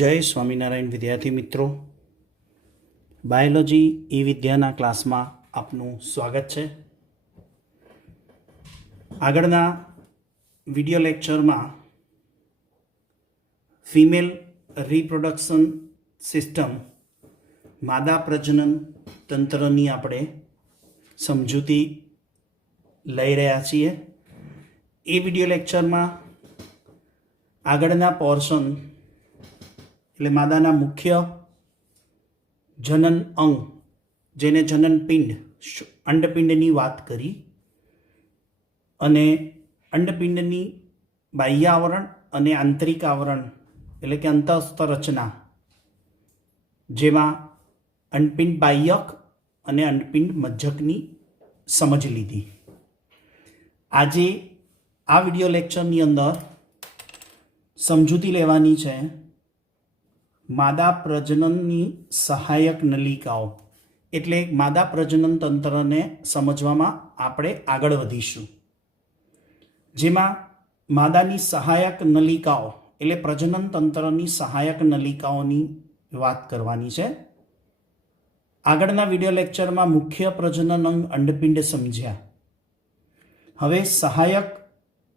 जय स्वामीनारायण विद्यार्थी मित्रों, बायोलॉजी ई विद्याना क्लास में आपનું स्वागत है। આગળના વિડિયો લેક્ચરમાં ફિમેલ રિપ્રોડક્શન સિસ્ટમ માદા પ્રજનન તંત્રની આપણે સમજૂતી લઈ રહ્યા છીએ। એ વિડિયો લેક્ચરમાં આગળના પોર્શન એટલે માદાના મુખ્ય જનન અંગ જેને જનનપિંડ અંડપિંડની વાત કરી અને અંડપિંડની બાહ્ય આવરણ અને આંતરિક આવરણ એટલે કે અંતઃસ્થ રચના જેમાં અંડપિંડ બાહ્યક અને અંડપિંડ મજ્જકની સમજ લીધી। આજે આ વિડિયો લેક્ચરની અંદર સમજૂતી લેવાની છે માદા પ્રજનનની સહાયક નલિકાઓ એટલે માદા પ્રજનન તંત્રને સમજવામાં આપણે આગળ વધીશું, જેમાં માદાની સહાયક નલિકાઓ એટલે પ્રજનન તંત્રની સહાયક નલિકાઓની વાત કરવાની છે। આગળના વિડિયો લેક્ચરમાં મુખ્ય પ્રજનન અંગ અંડપિંડ સમજ્યા। હવે સહાયક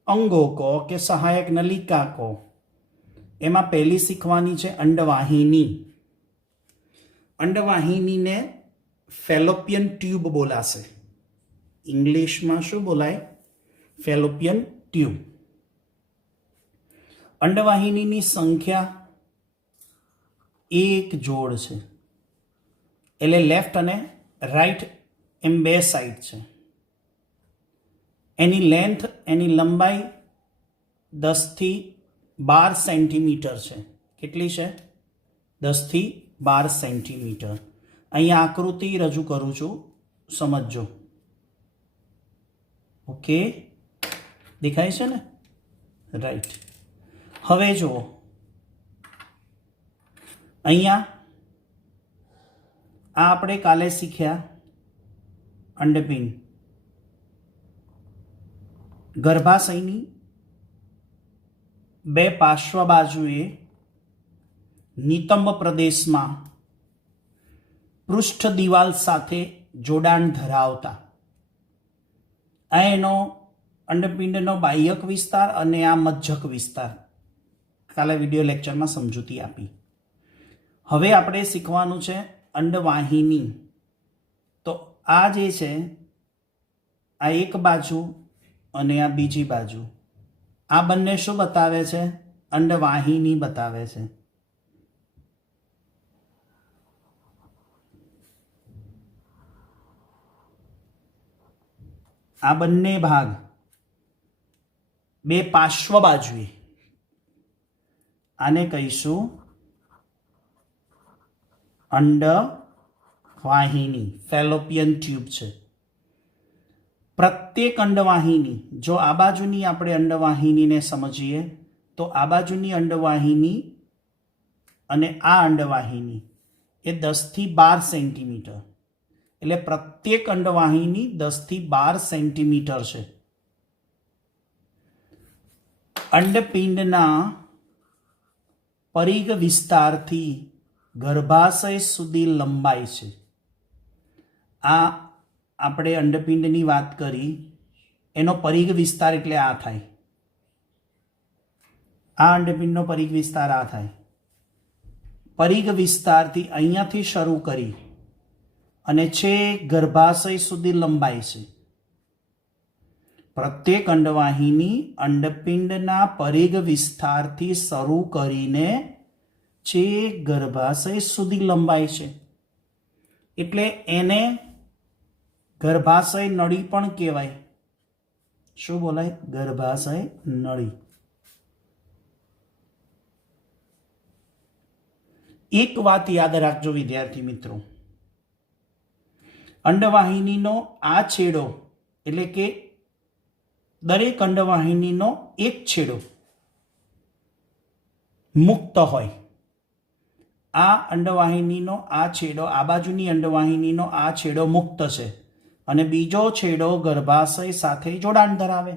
અંગો કહો કે સહાયક નલિકા કહો, એમાં પહેલી શીખવાની છે અંડવાહિની। અંડવાહિનીને ફેલોપિયન ટ્યુબ બોલાશે, ઇંગ્લિશમાં શું બોલાય? Fallopian tube. અંડવાહિનીની સંખ્યા એક જોડ છે, એટલે લેફ્ટ અને રાઈટ એમ બે સાઈડ છે। એની લેન્થ એની લંબાઈ 10 થી 12 સેન્ટીમીટર છે। કેટલી છે? 10 થી 12 સેન્ટીમીટર। અહીંયા આકૃતિ રજૂ કરું છું, સમજો। ઓકે, દેખાય છે ને? રાઈટ। હવે જુઓ, અહીંયા આ આપણે કાલે શીખ્યા અંડપિંડ ગર્ભાશયની બે પાર્શ્વ બાજુએ નિતંબ પ્રદેશમાં પૃષ્ઠ દિવાલ સાથે જોડાણ ધરાવતા આ એનો અંડપિંડનો બાહ્યક વિસ્તાર અને આ મજ્જક વિસ્તાર કાલે વિડિયો લેક્ચરમાં સમજૂતી આપી। હવે આપણે શીખવાનું છે અંડવાહિની। તો આ જે છે આ એક બાજુ અને આ બીજી બાજુ, આ બંને શું બતાવે છે? અંડવાહિની બતાવે છે। આ બંને ભાગ બે પાર્શ્વ બાજુએ આને કહીશું અંડવાહિની, ફેલોપિયન ટ્યુબ છે। પ્રત્યેક અંડવાહિની, જો આ બાજુની આપણે અંડવાહિનીને સમજીએ તો આ બાજુની અંડવાહિની અને આ અંડવાહિની એ 10 થી 12 સેન્ટીમીટર, એટલે પ્રત્યેક અંડવાહિની 10 થી 12 સેન્ટીમીટર છે। અંડપિંડના પરિઘ વિસ્તારથી ગર્ભાશય સુધી લંબાઈ છે। આ આપણે અંડપિંડની વાત કરી, એનો પરિઘ વિસ્તાર એટલે આ થાય। આ અંડપિંડનો પરિઘ વિસ્તાર આ થાય। પરિઘ વિસ્તારથી અહીંયાથી શરૂ કરી અને છેક ગર્ભાશય સુધી લંબાઈ છે। પ્રત્યેક અંડવાહિની અંડપિંડના પરિઘ વિસ્તારથી શરૂ કરીને છેક ગર્ભાશય સુધી લંબાઈ છે, એટલે એને ગર્ભાશય નળી પણ કહેવાય। શું બોલાય? ગર્ભાશય નળી। એક વાત યાદ રાખજો વિદ્યાર્થી મિત્રો, અંડવાહિનીનો આ છેડો એટલે કે દરેક અંડવાહિનીનો એક છેડો મુક્ત હોય। આ અંડવાહિનીનો આ છેડો, આ બાજુની અંડવાહિનીનો આ છેડો મુક્ત છે અને બીજો છેડો ગર્ભાશય સાથે જોડાણ ધરાવે।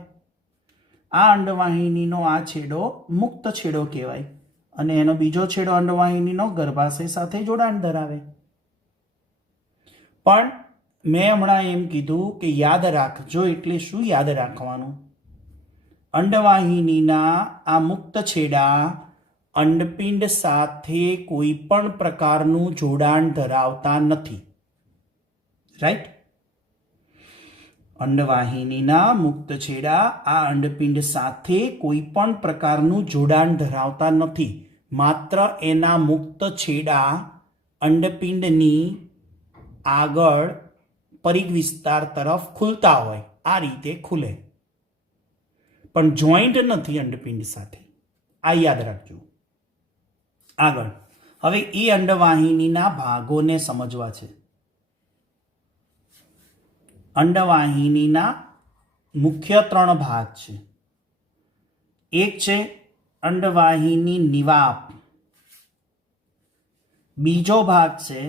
આ અંડવાહિનીનો આ છેડો મુક્ત છેડો કહેવાય અને એનો બીજો છેડો અંડવાહિનીનો ગર્ભાશય સાથે જોડાણ ધરાવે. પણ મેં હમણાં એમ કીધું કે યાદ રાખજો, એટલે શું યાદ રાખવાનું? અંડવાહિનીના આ મુક્ત છેડા અંડપિંડ સાથે કોઈ પણ પ્રકારનું જોડાણ ધરાવતા નથી. રાઈટ? અંડવાહિનીના મુક્ત છેડા આ અંડપિંડ સાથે કોઈ પણ પ્રકારનું જોડાણ ધરાવતા નથી. માત્ર એના મુક્ત છેડા અંડપિંડની આગળ પરિઘ વિસ્તાર તરફ ખુલતા હોય, આ રીતે ખુલે, પણ જોઈન્ટ નથી અંડપિંડ સાથે. આ યાદ રાખજો. આગળ હવે એ અંડવાહિનીના ભાગોને સમજવા છે. અંડવાહિનીના મુખ્ય 3 ભાગ છે. એક છે અંડવાહિની નિવાપ. બીજો ભાગ છે,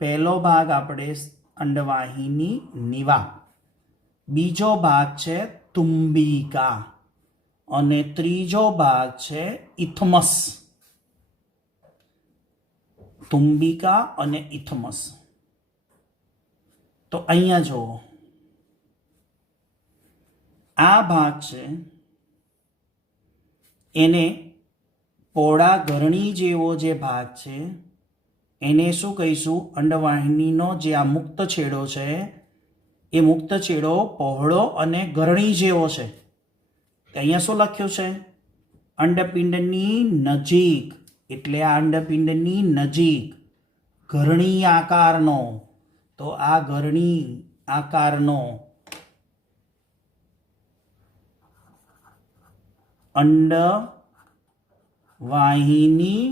પહેલો ભાગ આપણે અંડવાહિની નિવાપ, બીજો ભાગ છે તુંબિકા, અને ત્રીજો ભાગ છે ઇથમસ. તુંબિકા અને ઇથમસ. તો અહીંયા જુઓ, આ ભાગ છે એને પોળા ગરણી જેવો જે ભાગ છે એને શું કહીશું? અંડવાહિનીનો જે આ મુક્ત છેડો છે એ મુક્ત છેડો પહોળો અને ગરણી જેવો છે. અહીંયા શું લખ્યું છે? અંડપિંડની નજીક, એટલે આ અંડપિંડની નજીક ગરણી આકારનો. તો આ ગરણી આકારનો અંડવાહિની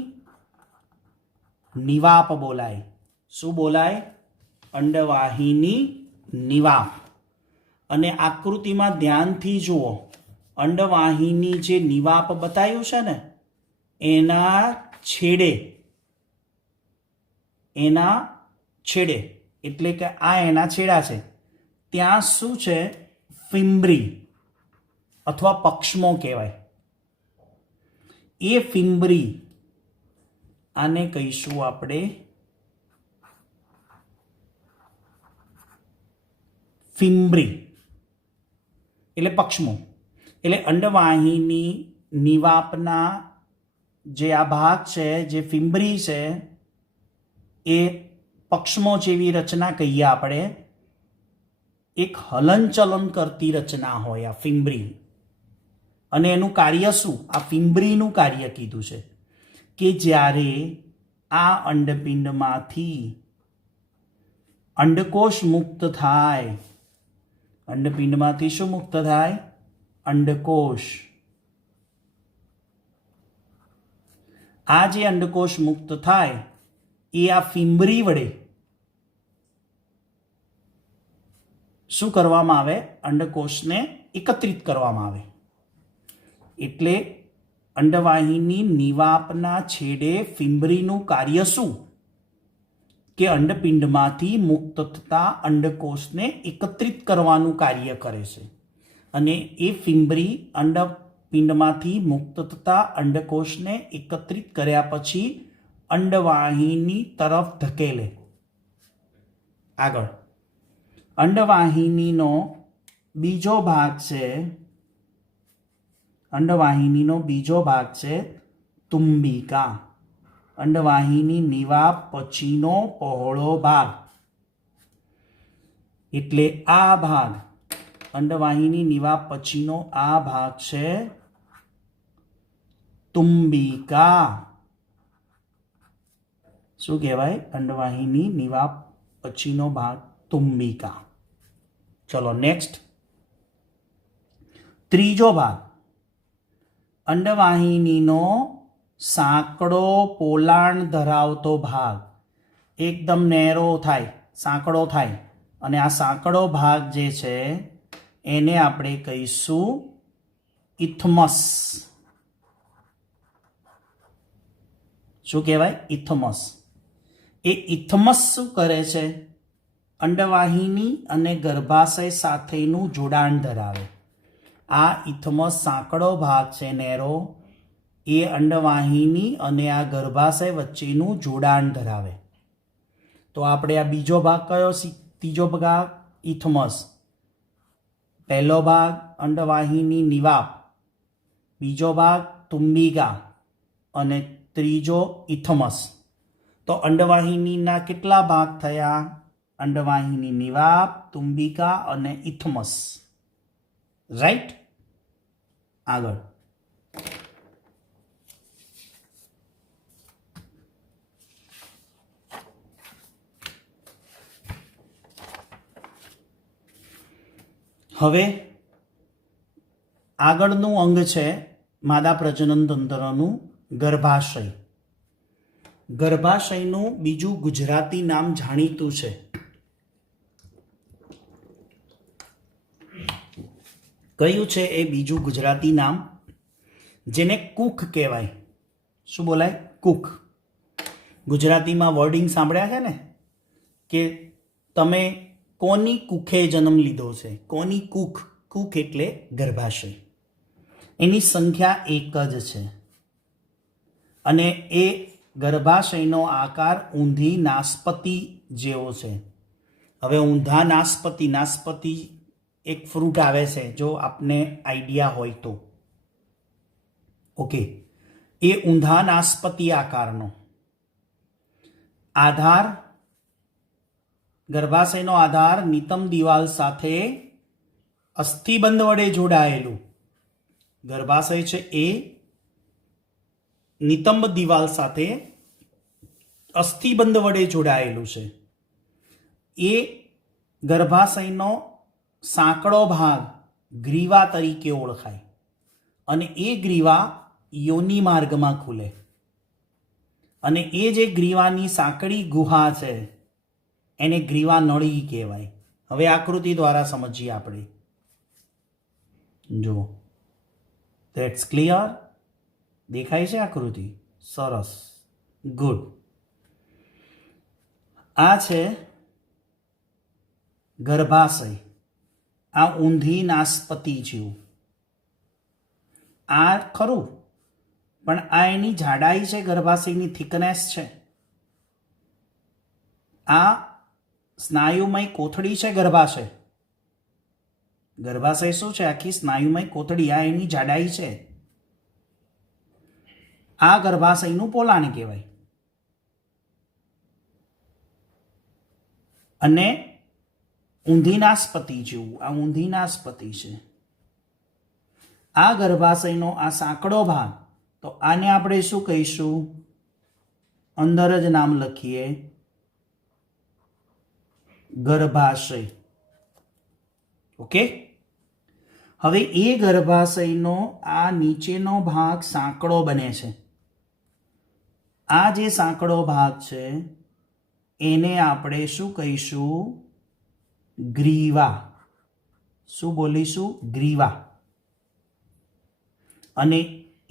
નિવાપ બોલાય. શું બોલાય? અંડવાહિની નિવાપ. અને આકૃતિમાં ધ્યાનથી જુઓ, અંડવાહિની જે નિવાપ બતાવ્યું છે ને એના છેડે એટલે કે આ એના છેડા છે, ત્યાં શું છે? ફિમ્બ્રી અથવા પક્ષમો કહેવાય. એ ફિમ્બ્રી, આને કહીશું આપણે ફિમ્બ્રી, એટલે પક્ષમો. એટલે અંડવાહિની નિવાપના જે આ ભાગ છે, જે ફિમ્બ્રી છે, એ પક્ષમો જેવી રચના કહીએ આપણે. એક હલનચલન કરતી રચના હોય આ ફિમ્બ્રી. અને એનું કાર્ય શું? આ ફિમ્બ્રીનું કાર્ય કીધું છે કે જ્યારે આ અંડપિંડમાંથી અંડકોષ મુક્ત થાય, અંડપિંડમાંથી શું મુક્ત થાય? અંડકોષ. આ જે અંડકોષ મુક્ત થાય એ આ ફિમ્બ્રી વડે શું કરવામાં આવે? અંડકોષને એકત્રિત કરવામાં આવે. એટલે અંડવાહિની નિવાપના છેડે ફિમ્બ્રીનું કાર્ય શું? કે અંડપિંડમાંથી મુક્ત થતા અંડકોષને એકત્રિત કરવાનું કાર્ય કરે છે. અને એ ફિમ્બ્રી અંડપિંડમાંથી મુક્ત થતા અંડકોષને એકત્રિત કર્યા પછી અંડવાહિની તરફ ધકેલે. આગળ અંડવાહિનીનો બીજો ભાગ છે, અંડવાહિનીનો બીજો ભાગ છે તુંબિકા. અંડવાહિની નિવાપ પછીનો પહોળો ભાગ. એટલે આ ભાગ, અંડવાહિની નિવાપ પછીનો આ ભાગ છે તુંબિકા. શું કહેવાય? અંડવાહિની નિવાપ પછીનો ભાગ તુંબિકા. ચલો નેક્સ્ટ, ત્રીજો ભાગ, અંડવાહિનીનો સાંકડો પોલાણ ધરાવતો ભાગ. એકદમ નેરો થાય, સાંકડો થાય, અને આ સાંકડો ભાગ જે છે એને આપણે કહીશું ઇથમસ. શું કહેવાય? ઇથમસ. એ ઇથમસ શું કરે છે? અંડવાહિની અને ગર્ભાશય સાથેનું જોડાણ ધરાવે. આ ઇથમસ સાંકડો ભાગ છે નેરો, એ અંડવાહિની અને આ ગર્ભાશય વચ્ચેનું જોડાણ ધરાવે. તો આપણે આ બીજો ભાગ કયો? ત્રીજો ભાગ ઇથમસ. પહેલો ભાગ અંડવાહિની નિવાપ, બીજો ભાગ તુંબિકા અને ત્રીજો ઇથમસ. તો અંડવાહિનીના કેટલા ભાગ થયા? અંડવાહિની નિવાપ, તુંબિકા અને ઇથમસ. રાઈટ. આગળ હવે આગળનું અંગ છે માદા પ્રજનન તંત્રનું ગર્ભાશય. ગર્ભાશયનું બીજું ગુજરાતી નામ જાણીતું છે. કયું છે એ બીજું ગુજરાતી નામ? જેને કુખ કહેવાય. શું બોલાય? કુખ. ગુજરાતીમાં વર્ડિંગ સાંભળ્યા છે ને કે તમે કોની કુખે જન્મ લીધો છે? કોની કુખ? કુખ એટલે ગર્ભાશય. એની સંખ્યા એક જ છે અને એ ગર્ભાશયનો આકાર ઊંધી નાસપતિ જેવો છે. હવે ઊંધા નાસપતિ એક ફ્રૂટ આવે છે, જો આપને આઈડિયા હોય તો. ઓકે, એ ઊંધા નાસપતિ આકારનો આધાર, ગર્ભાશયનો આધાર નિતંબ દિવાલ સાથે અસ્થિબંધ વડે જોડાયેલું. ગર્ભાશય છે એ નિતંબ દિવાલ સાથે અસ્થિબંધ વડે જોડાયેલું છે. એ ગર્ભાશયનો સાંકડો ભાગ ગ્રીવા તરીકે ઓળખાય અને એ ગ્રીવા યોનિ માર્ગમાં ખુલે અને એ જે ગ્રીવાની સાંકડી ગુહા છે એને ગ્રીવા નળી કહેવાય. હવે આકૃતિ દ્વારા સમજીએ આપણે. જો, ધેટ્સ ક્લિયર? દેખાય છે આકૃતિ? સરસ, ગુડ. આ છે ગર્ભાશય. આ ઊંધી નાસપતિ જેવું. આ ખરું, પણ આ એની જાડાઈ છે, ગર્ભાશયની થિકનેસ છે. આ સ્નાયુમય કોથળી છે ગર્ભાશય. ગર્ભાશય શું છે? આખી સ્નાયુમય કોથળી. આ એની જાડાઈ છે. આ ગર્ભાશયનું પોલાણ કહેવાય. અને ઊંધી નાસપતિ જેવું આ ઊંધી નાસપતિ છે. આ ગર્ભાશયનો આ સાંકડો ભાગ, તો આને આપણે શું કહીશું? અંદર જ નામ લખીએ, ગર્ભાશય. ઓકે. હવે એ ગર્ભાશયનો આ નીચેનો ભાગ સાંકડો બને છે. આ જે સાંકડો ભાગ છે એને આપણે શું કહીશું? ગ્રીવા. શું બોલીશું? ગ્રીવા. અને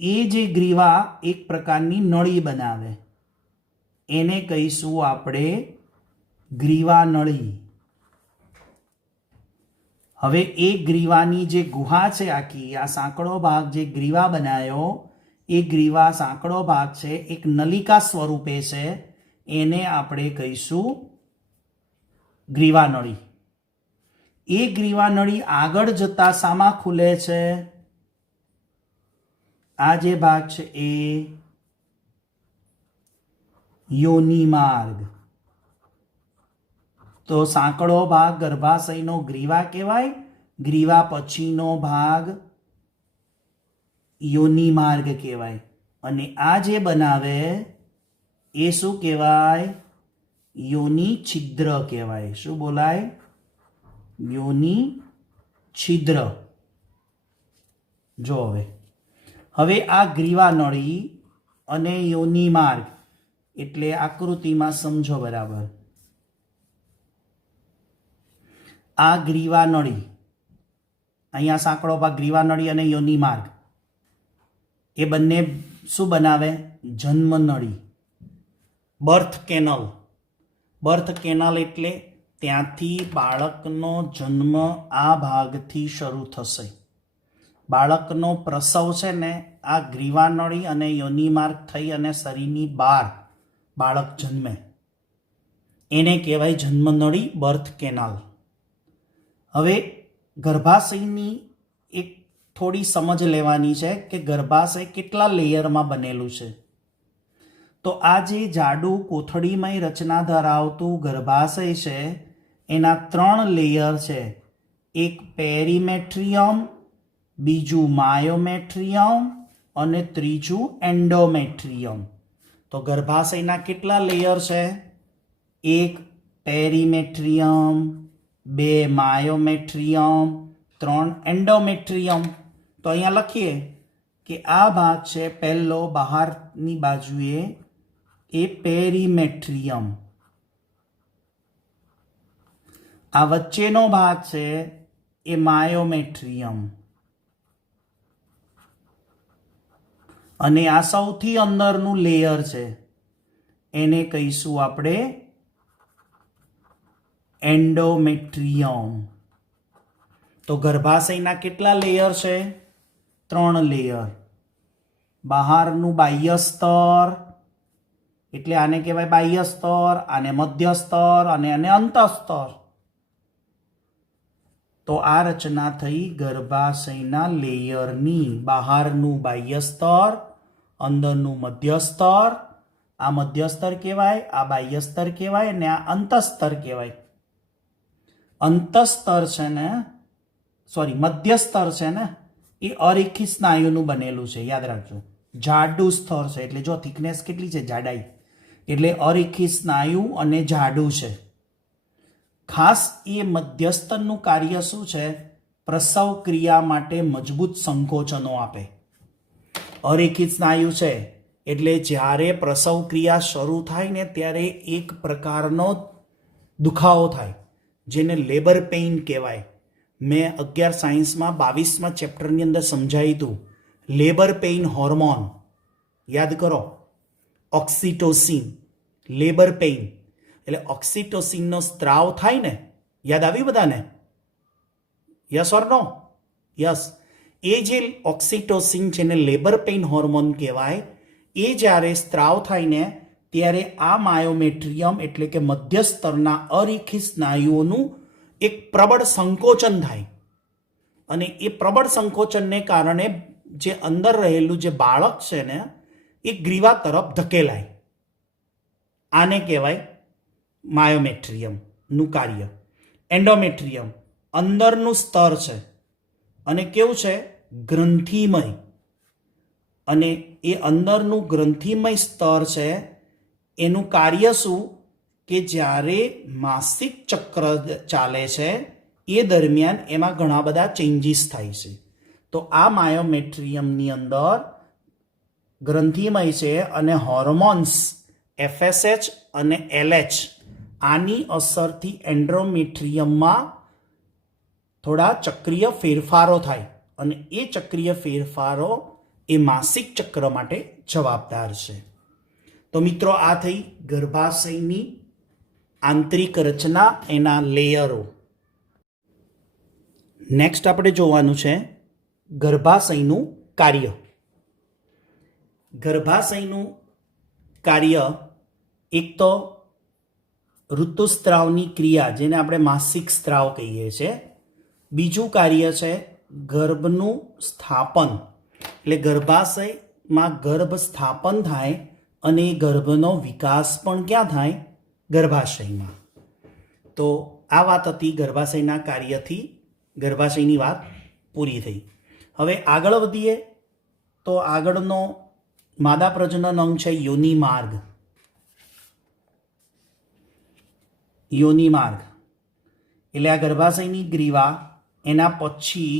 એ જે ગ્રીવા એક પ્રકારની નળી બનાવે એને કહીશું આપણે ગ્રીવા નળી. હવે એ ગ્રીવાની જે ગુહા છે આખી, આ સાંકડો ભાગ જે ગ્રીવા બનાવ્યો, એ ગ્રીવા સાંકડો ભાગ છે એક નલિકા સ્વરૂપે છે, એને આપણે કહીશું ગ્રીવા નળી. એ ગ્રીવા નળી આગળ જતા શામાં ખુલે છે? આ જે ભાગ છે એ યોનિ માર્ગ. તો સાંકડો ભાગ ગર્ભાશયનો ગ્રીવા કહેવાય. ગ્રીવા પછીનો ભાગ યોનિ માર્ગ કહેવાય. અને આ જે બનાવે એ શું કહેવાય? યોનિ છિદ્ર કહેવાય. શું બોલાય? યોનિ છિદ્ર. જો હવે આ ગ્રીવા નળી અને યોનિ માર્ગ એટલે આકૃતિમાં સમજો બરાબર. આ ગ્રીવા નળી, અહીંયા સાંકડો ભાગ ગ્રીવા નળી અને યોનિ માર્ગ, એ બંને શું બનાવે? જન્મ નળી, બર્થ કેનલ. બર્થ કેનલ એટલે ત્યાંથી બાળકનો જન્મ આ ભાગથી શરૂ થશે. બાળકનો પ્રસવ છે ને આ ગ્રીવાનળી અને યોની માર્ગ થઈ અને શરીરની બહાર બાળક જન્મે એને કહેવાય જન્મનળી, બર્થ કેનાલ. હવે ગર્ભાશયની એક થોડી સમજ લેવાની છે કે ગર્ભાશય કેટલા લેયરમાં બનેલું છે. તો આ જે જાડું કોથળીમય રચના ધરાવતું ગર્ભાશય છે એના 3 લેયર છે. એક પેરીમેટ્રિયમ, બીજું માયોમેટ્રિયમ અને ત્રીજું એન્ડોમેટ્રિયમ. તો ગર્ભાશયના કેટલા લેયર છે? 1 પેરીમેટ્રિયમ, 2 માયોમેટ્રિયમ, 3 એન્ડોમેટ્રિયમ. તો અહીંયા લખીએ કે આ ભાગ છે પહેલો બહારની બાજુએ એ પેરીમેટ્રિયમ, આ વચ્ચેનો ભાગ છે એ માયોમેટ્રિયમ અને આ સૌથી અંદરનું લેયર છે એને કહીશું આપણે એન્ડોમેટ્રિયમ. તો ગર્ભાશયના કેટલા લેયર છે? 3 લેયર. બહારનું બાહ્ય સ્તર એટલે આને કહેવાય બાહ્ય સ્તર, આને મધ્ય સ્તર અને આને અંતઃસ્તર. તો આ રચના થઈ ગર્ભાશયના લેયરની. બહારનું બાહ્ય સ્તર, અંદરનું મધ્ય સ્તર. આ મધ્ય સ્તર કહેવાય, આ બાહ્ય સ્તર કહેવાય અને આ અંતઃસ્તર કહેવાય. અંતઃસ્તર છે ને, સોરી મધ્ય સ્તર છે ને, એ અરેખી સ્નાયુનું બનેલું છે. યાદ રાખજો, જાડું સ્તર છે એટલે જો થિકનેસ કેટલી છે, જાડાઈ, એટલે અરેખી સ્નાયુ અને જાડું છે. ખાસ એ મધ્યસ્તરનું કાર્ય શું છે? પ્રસવ ક્રિયા માટે મજબૂત સંકોચનો આપે. અરેખિત સ્નાયુ છે એટલે જ્યારે પ્રસવ ક્રિયા શરૂ થાય ને ત્યારે એક પ્રકારનો દુખાવો થાય જેને લેબર પેઇન કહેવાય. મેં 11 સાયન્સમાં 22મા ચેપ્ટરની અંદર સમજાવ્યું હતું. લેબર પેઇન હોર્મોન યાદ કરો, ઓક્સિટોસિન. લેબર પેઇન એટલે ઓક્સિટોસિનનો સ્ત્રાવ થાય ને, યાદ આવ્યું બધાને? Yes or no? યસ. એ જે ઓક્સિટોસિન જેને લેબર પેઇન હોર્મોન કહેવાય, એ જ્યારે સ્ત્રાવ થાય ને ત્યારે આ માયોમેટ્રિયમ એટલે કે મધ્ય સ્તરના અરેખી સ્નાયુઓનું એક પ્રબળ સંકોચન થાય અને એ પ્રબળ સંકોચનને કારણે જે અંદર રહેલું જે બાળક છે ને એ ગ્રીવા તરફ ધકેલાય. આને કહેવાય માયોમેટ્રિયમનું કાર્ય. એન્ડોમેટ્રિયમ અંદરનું સ્તર છે અને કેવું છે? ગ્રંથિમય. અને એ અંદરનું ગ્રંથિમય સ્તર છે એનું કાર્ય શું? કે જ્યારે માસિક ચક્ર ચાલે છે એ દરમિયાન એમાં ઘણા બધા ચેન્જીસ થાય છે. તો આ માયોમેટ્રિયમની અંદર ગ્રંથિમય છે અને હોર્મોન્સ FSH અને LH આની અસરથી એન્ડોમેટ્રિયમમાં થોડા ચક્રીય ફેરફારો થાય અને એ ચક્રીય ફેરફારો એ માસિક ચક્ર માટે જવાબદાર છે. તો મિત્રો, આ થઈ ગર્ભાશયની આંતરિક રચના, એના લેયરો. નેક્સ્ટ આપણે જોવાનું છે ગર્ભાશયનું કાર્ય. ગર્ભાશયનું કાર્ય એક તો ઋતુસ્ત્રાવની ક્રિયા જેને આપણે માસિક સ્ત્રાવ કહીએ છીએ. બીજું કાર્ય છે ગર્ભનું સ્થાપન, એટલે ગર્ભાશયમાં ગર્ભ સ્થાપન થાય અને ગર્ભનો વિકાસ પણ ક્યાં થાય? ગર્ભાશયમાં. તો આ વાત હતી ગર્ભાશયના કાર્યથી. ગર્ભાશયની વાત પૂરી થઈ. હવે આગળ વધીએ તો આગળનો માદા પ્રજનન અંગ છે યોનિ માર્ગ. યોનિ માર્ગ એટલે આ ગર્ભાશયની ગ્રીવા, એના પછી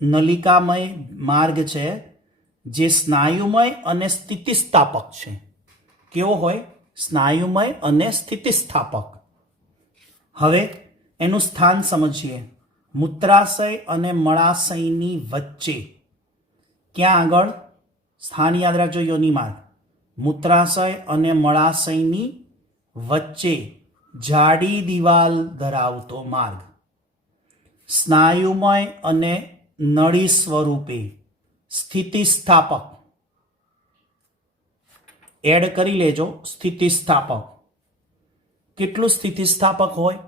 નલિકામય માર્ગ છે જે સ્નાયુમય અને સ્થિતિસ્થાપક છે. કેવો હોય? સ્નાયુમય અને સ્થિતિસ્થાપક. હવે એનું સ્થાન સમજીએ. મૂત્રાશય અને મળાશયની વચ્ચે. ક્યાં આગળ? સ્થાન યાદ રાખજો, યોનિ માર્ગ. મૂત્રાશય અને મળાશયની વચ્ચે જાડી દિવાલ ધરાવતો માર્ગ. સ્નાયુમય અને નળી સ્વરૂપે સ્થિતિસ્થાપક એડ કરી લેજો. સ્થિતિસ્થાપક કેટલું સ્થિતિસ્થાપક હોય,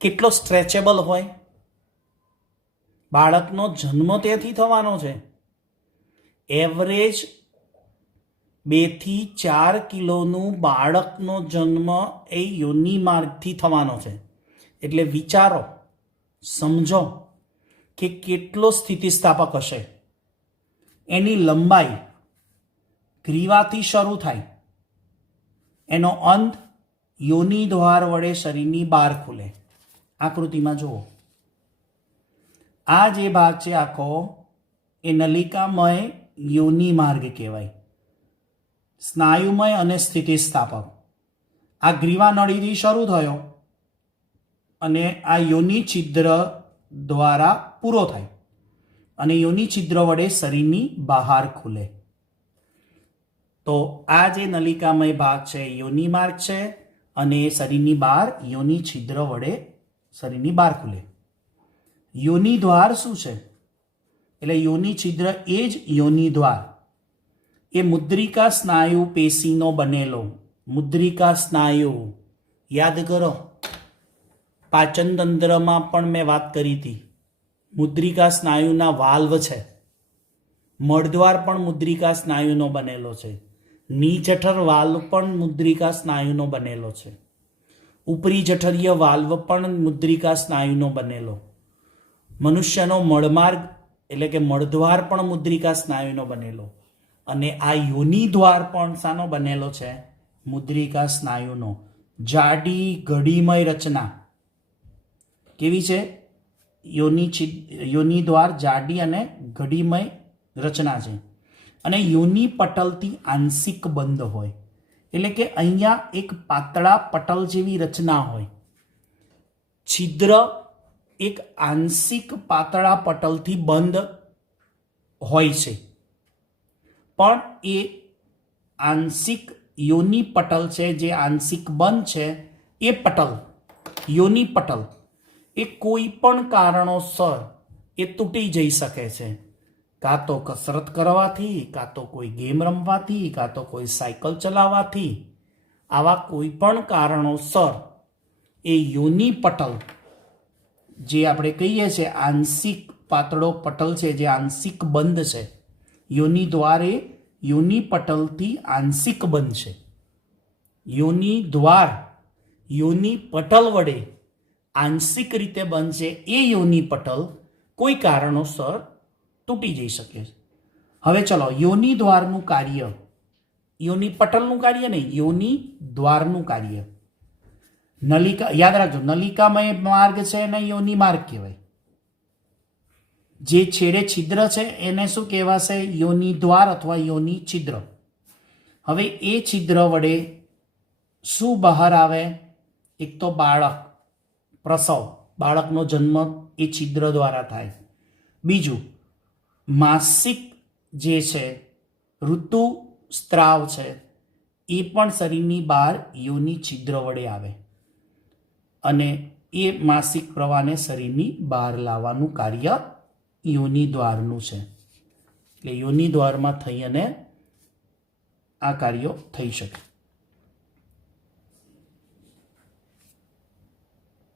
કેટલો સ્ટ્રેચેબલ હોય. બાળકનો જન્મ ત્યાંથી થવાનો છે. એવરેજ 2 થી 4 કિલોનું બાળકનો જન્મ એ યોનિ માર્ગથી થવાનો છે. એટલે વિચારો, સમજો કે કેટલો સ્થિતિસ્થાપક હશે. એની લંબાઈ ગ્રીવાથી શરૂ થાય, એનો અંત યોનિ દ્વાર વડે શરીરની બહાર ખુલે. આકૃતિમાં જુઓ, આ જે ભાગ છે આખો એ નલિકામય યોનિ માર્ગ કહેવાય. સ્નાયુમય અને સ્થિતિસ્થાપક. આ ગ્રીવા નળીથી શરૂ થયો અને આ યોનિ છિદ્ર દ્વારા પૂરો થાય અને યોનિ છિદ્ર વડે શરીરની બહાર ખુલે. તો આ જે નલિકામય ભાગ છે યોનિ માર્ગ છે અને શરીરની બહાર યોનિ છિદ્ર વડે શરીરની બહાર ખુલે. યોનિ દ્વાર શું છે? એટલે યોનિ છિદ્ર એ જ યોનિ દ્વાર. એ મુદ્રિકા સ્નાયુ પેશીનો બનેલો. મુદ્રિકા સ્નાયુ યાદ કરો, પાચન તંત્રમાં પણ મેં વાત કરી હતી. મુદ્રિકા સ્નાયુના વાલ્વ છે. મળદ્વાર પણ મુદ્રિકા સ્નાયુનો બનેલો છે. ની જઠર વાલ્વ પણ મુદ્રિકા સ્નાયુનો બનેલો છે. ઉપરી જઠરીય વાલ્વ પણ મુદ્રિકા સ્નાયુનો બનેલો. મનુષ્યનો મળમાર્ગ એટલે કે મળદ્વાર પણ મુદ્રિકા સ્નાયુનો બનેલો. અને આ યોનિ દ્વાર પણ શાનો બનેલો છે? મુદ્રિકા સ્નાયુનો. જાડી ઘડીમય રચના કેવી છે? યોનિ દ્વાર જાડી અને ઘડીમય રચના છે. અને યોનિ પટલથી આંશિક બંધ હોય. એટલે કે અહીંયા એક પાતળા પટલ જેવી રચના હોય. છિદ્ર એક આંશિક પાતળા પટલથી બંધ હોય છે, પણ એ આંશિક યોનિ પટલ છે જે આંશિક બંધ છે એ પટલ યોનિ પટલ એ કોઈ પણ કારણોસર એ તૂટી જઈ શકે છે. કાં તો કસરત કરવાથી, કાં તો કોઈ ગેમ રમવાથી, કાં તો કોઈ સાયકલ ચલાવવાથી, આવા કોઈ પણ કારણોસર એ યોનિ પટલ જે આપણે કહીએ છીએ આંશિક પાતળો પટલ છે જે આંશિક બંધ છે. યોનિ દ્વાર એ યોનિ પટલથી આંશિક બંધ છે. યોનિ દ્વાર યોનિ પટલ વડે આંશિક રીતે બંધ છે. એ યોનિ પટલ કોઈ કારણોસર તૂટી જઈ શકે છે. હવે ચલો, યોનિ દ્વારનું કાર્ય, યોનિ પટલનું કાર્ય નહીં, યોનિ દ્વારનું કાર્ય. નલિકા યાદ રાખજો, નલિકામય માર્ગ છે એને યોનિ માર્ગ કહેવાય. જે છેડે છિદ્ર છે એને શું કહેવાશે? યોનિ દ્વાર અથવા યોનિ છિદ્ર. હવે એ છિદ્ર વડે શું બહાર આવે? એક તો બાળક, પ્રસવ, બાળકનો જન્મ એ છિદ્ર દ્વારા થાય. બીજું, માસિક જે છે ઋતુ સ્ત્રાવ છે એ પણ શરીરની બહાર યોનિ છિદ્ર વડે આવે અને એ માસિક પ્રવાહને શરીરની બહાર લાવવાનું કાર્ય યોનિ દ્વારનું છે. એટલે યોનિ દ્વારમાં થઈ અને આ કાર્યો થઈ શકે.